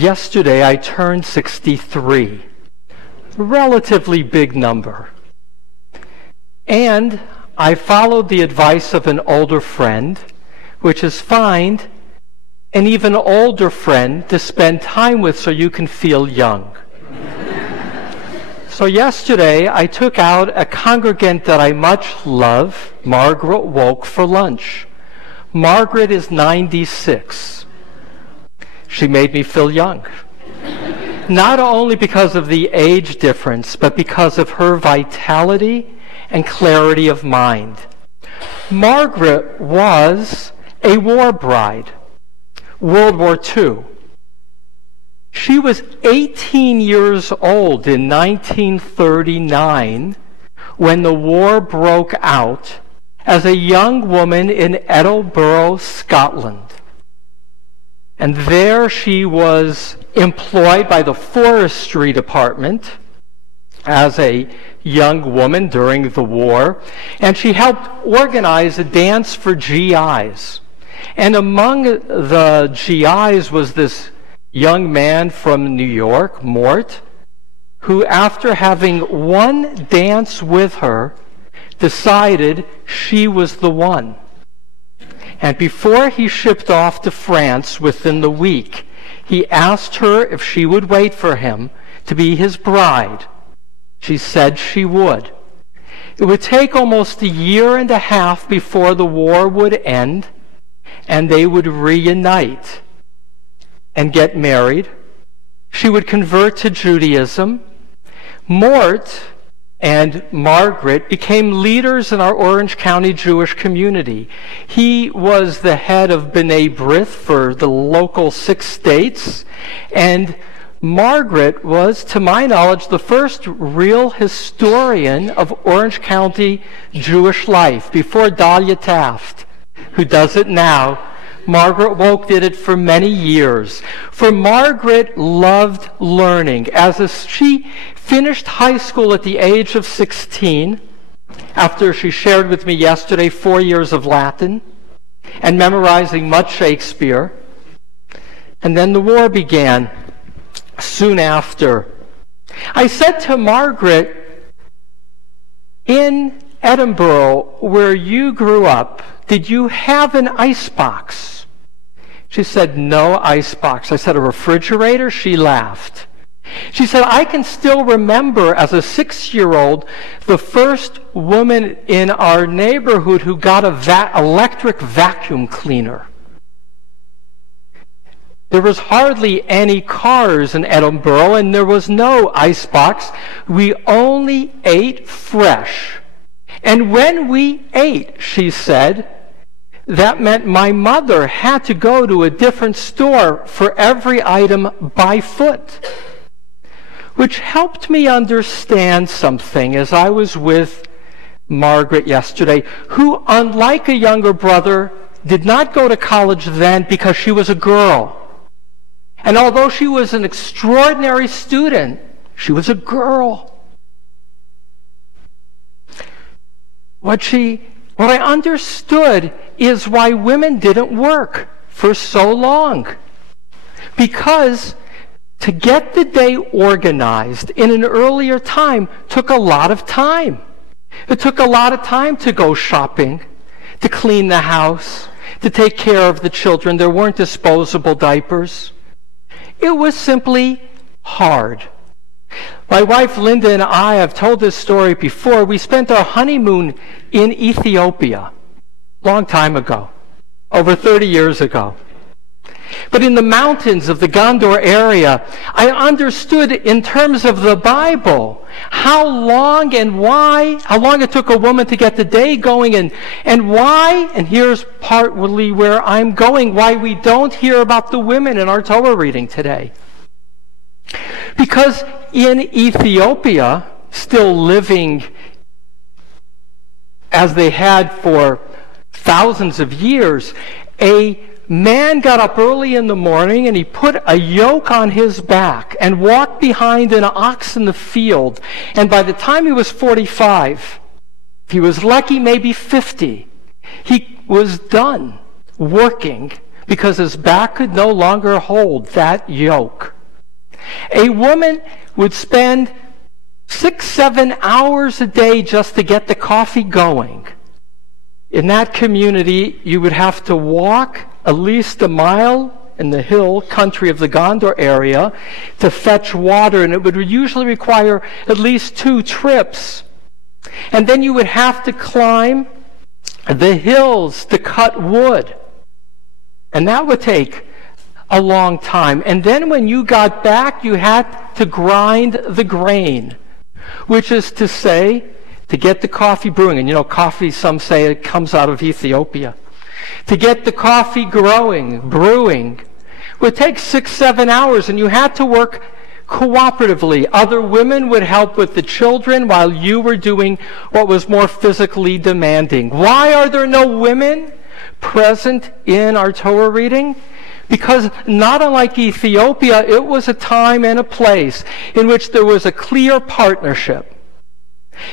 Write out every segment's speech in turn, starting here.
Yesterday I turned 63, a relatively big number. And I followed the advice of an older friend, which is find an even older friend to spend time with so you can feel young. So yesterday I took out a congregant that I much love, Margaret Woke, for lunch. Margaret is 96. She made me feel young. Not only because of the age difference, but because of her vitality and clarity of mind. Margaret was a war bride, World War II. She was 18 years old in 1939 when the war broke out as a young woman in Edinburgh, Scotland. And there she was employed by the forestry department as a young woman during the war. And she helped organize a dance for GIs. And among the GIs was this young man from New York, Mort, who after having one dance with her, decided she was the one. And before he shipped off to France within the week, he asked her if she would wait for him to be his bride. She said she would. It would take almost a year and a half before the war would end, and they would reunite and get married. She would convert to Judaism. Mort and Margaret became leaders in our Orange County Jewish community. He was the head of B'nai B'rith for the local 6 states, and Margaret was, to my knowledge, the first real historian of Orange County Jewish life, before Dahlia Taft, who does it now. Margaret Woke did it for many years. For Margaret loved learning. She finished high school at the age of 16, after she shared with me yesterday 4 years of Latin and memorizing much Shakespeare. And then the war began soon after. I said to Margaret, in Edinburgh, where you grew up, did you have an icebox? She said, no icebox. I said, a refrigerator? She laughed. She said, I can still remember as a 6-year-old the first woman in our neighborhood who got an electric vacuum cleaner. There was hardly any cars in Edinburgh, and there was no icebox. We only ate fresh. And when we ate, she said, that meant my mother had to go to a different store for every item by foot, which helped me understand something as I was with Margaret yesterday, who, unlike a younger brother, did not go to college then because she was a girl. And although she was an extraordinary student, she was a girl. What I understood is why women didn't work for so long. Because to get the day organized in an earlier time took a lot of time. It took a lot of time to go shopping, to clean the house, to take care of the children. There weren't disposable diapers. It was simply hard. My wife Linda and I have told this story before. We spent our honeymoon in Ethiopia a long time ago, over 30 years ago. But in the mountains of the Gondor area, I understood in terms of the Bible how long it took a woman to get the day going, and why, and here's partly where I'm going, why we don't hear about the women in our Torah reading today. Because in Ethiopia, still living as they had for thousands of years, a man got up early in the morning and he put a yoke on his back and walked behind an ox in the field. And by the time he was 45, if he was lucky, maybe 50, he was done working because his back could no longer hold that yoke. A woman would spend 6-7 hours a day just to get the coffee going. In that community, you would have to walk at least a mile in the hill country of the Gondor area to fetch water, and it would usually require at least 2 trips. And then you would have to climb the hills to cut wood. And that would take a long time. And then when you got back, you had to grind the grain, which is to say, to get the coffee brewing. And you know, coffee, some say it comes out of Ethiopia. To get the coffee brewing, would take 6-7 hours, and you had to work cooperatively. Other women would help with the children while you were doing what was more physically demanding. Why are there no women present in our Torah reading? Because not unlike Ethiopia, it was a time and a place in which there was a clear partnership,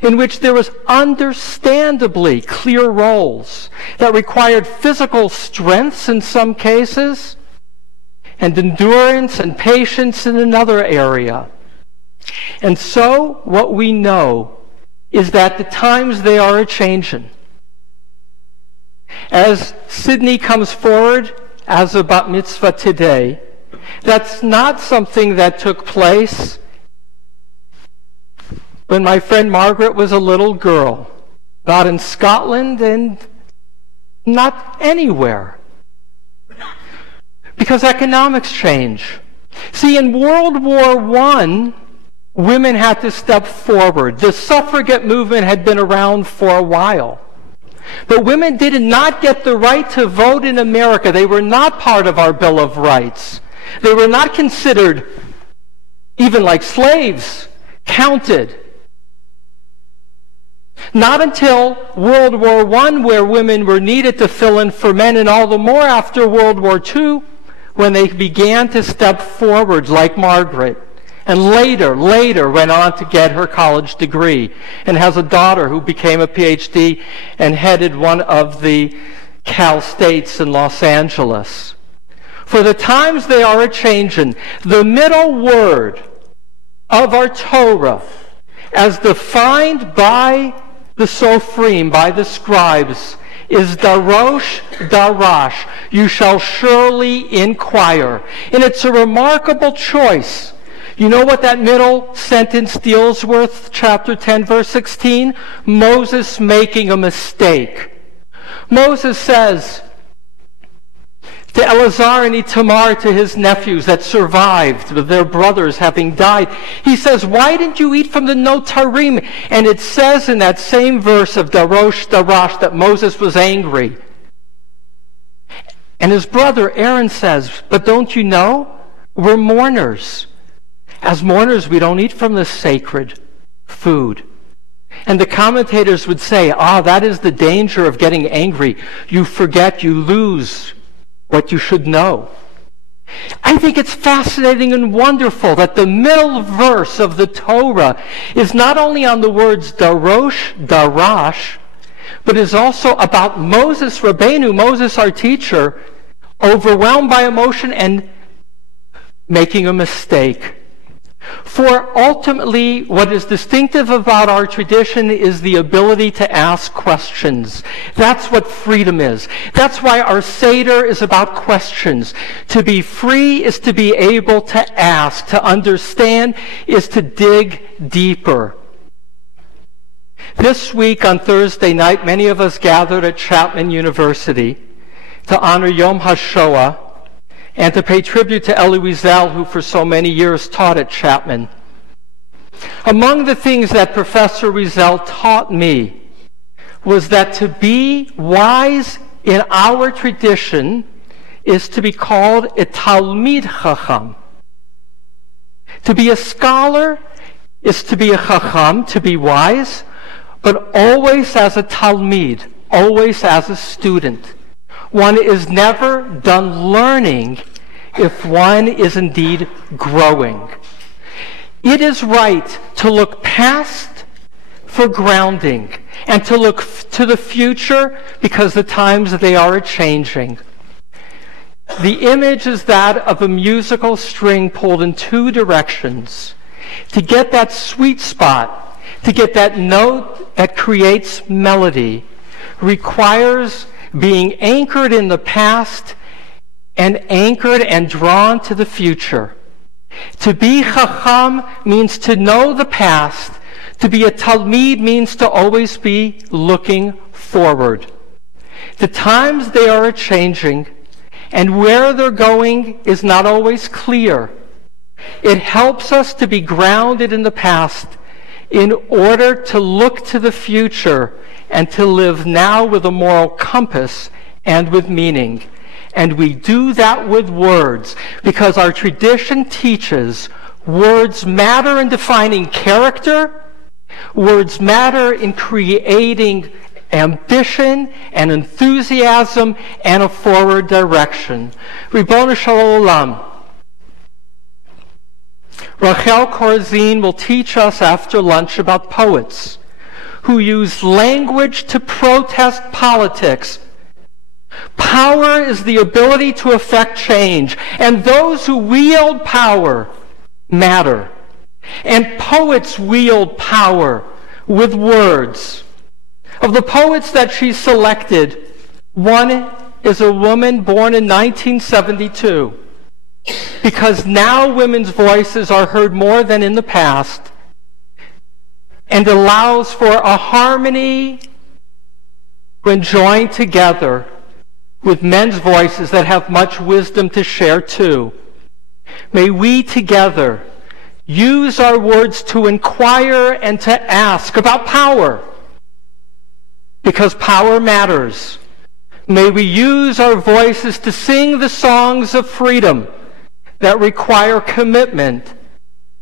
in which there was understandably clear roles that required physical strengths in some cases, and endurance and patience in another area. And so what we know is that the times they are a-changin'. As Sydney comes forward as a bat mitzvah today, that's not something that took place when my friend Margaret was a little girl, not in Scotland and not anywhere. Because economics change. See, in World War I, women had to step forward. The suffragette movement had been around for a while. But women did not get the right to vote in America. They were not part of our Bill of Rights. They were not considered, even like slaves, counted. Not until World War I, where women were needed to fill in for men, and all the more after World War II, when they began to step forward like Margaret, and later went on to get her college degree, and has a daughter who became a PhD and headed one of the Cal States in Los Angeles. For the times they are a-changin'. The middle word of our Torah, as defined by the Sofrim, by the scribes, is darosh, darash. You shall surely inquire. And it's a remarkable choice. You know what that middle sentence deals with? Chapter 10, verse 16? Moses making a mistake. Moses says to Eleazar and Itamar, to his nephews that survived, with their brothers having died, he says, why didn't you eat from the notarim? And it says in that same verse of darosh, darash, that Moses was angry. And his brother Aaron says, but don't you know? We're mourners. As mourners, we don't eat from the sacred food. And the commentators would say, that is the danger of getting angry. You forget, you lose what you should know. I think it's fascinating and wonderful that the middle verse of the Torah is not only on the words darosh, darash, but is also about Moses Rabbeinu, Moses our teacher, overwhelmed by emotion and making a mistake. For ultimately, what is distinctive about our tradition is the ability to ask questions. That's what freedom is. That's why our Seder is about questions. To be free is to be able to ask. To understand is to dig deeper. This week on Thursday night, many of us gathered at Chapman University to honor Yom HaShoah and to pay tribute to Elie Wiesel, who for so many years taught at Chapman. Among the things that Professor Wiesel taught me was that to be wise in our tradition is to be called a Talmid Chacham. To be a scholar is to be a Chacham, to be wise, but always as a Talmid, always as a student. One is never done learning if one is indeed growing. It is right to look past for grounding and to look to the future because the times they are changing. The image is that of a musical string pulled in two directions. To get that sweet spot, to get that note that creates melody, requires being anchored in the past and anchored and drawn to the future. To be chacham means to know the past. To be a talmid means to always be looking forward. The times they are changing, and where they're going is not always clear. It helps us to be grounded in the past in order to look to the future and to live now with a moral compass and with meaning. And we do that with words because our tradition teaches words matter in defining character, words matter in creating ambition and enthusiasm and a forward direction. Ribono Shel Olam, Rachel Korzin will teach us after lunch about poets who use language to protest politics. Power is the ability to affect change, and those who wield power matter. And poets wield power with words. Of the poets that she selected, one is a woman born in 1972, because now women's voices are heard more than in the past, and allows for a harmony when joined together with men's voices that have much wisdom to share too. May we together use our words to inquire and to ask about power, because power matters. May we use our voices to sing the songs of freedom that require commitment.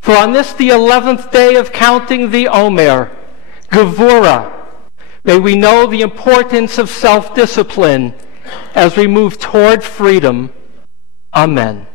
For on this, the 11th day of counting the Omer, Gevurah, may we know the importance of self-discipline as we move toward freedom. Amen.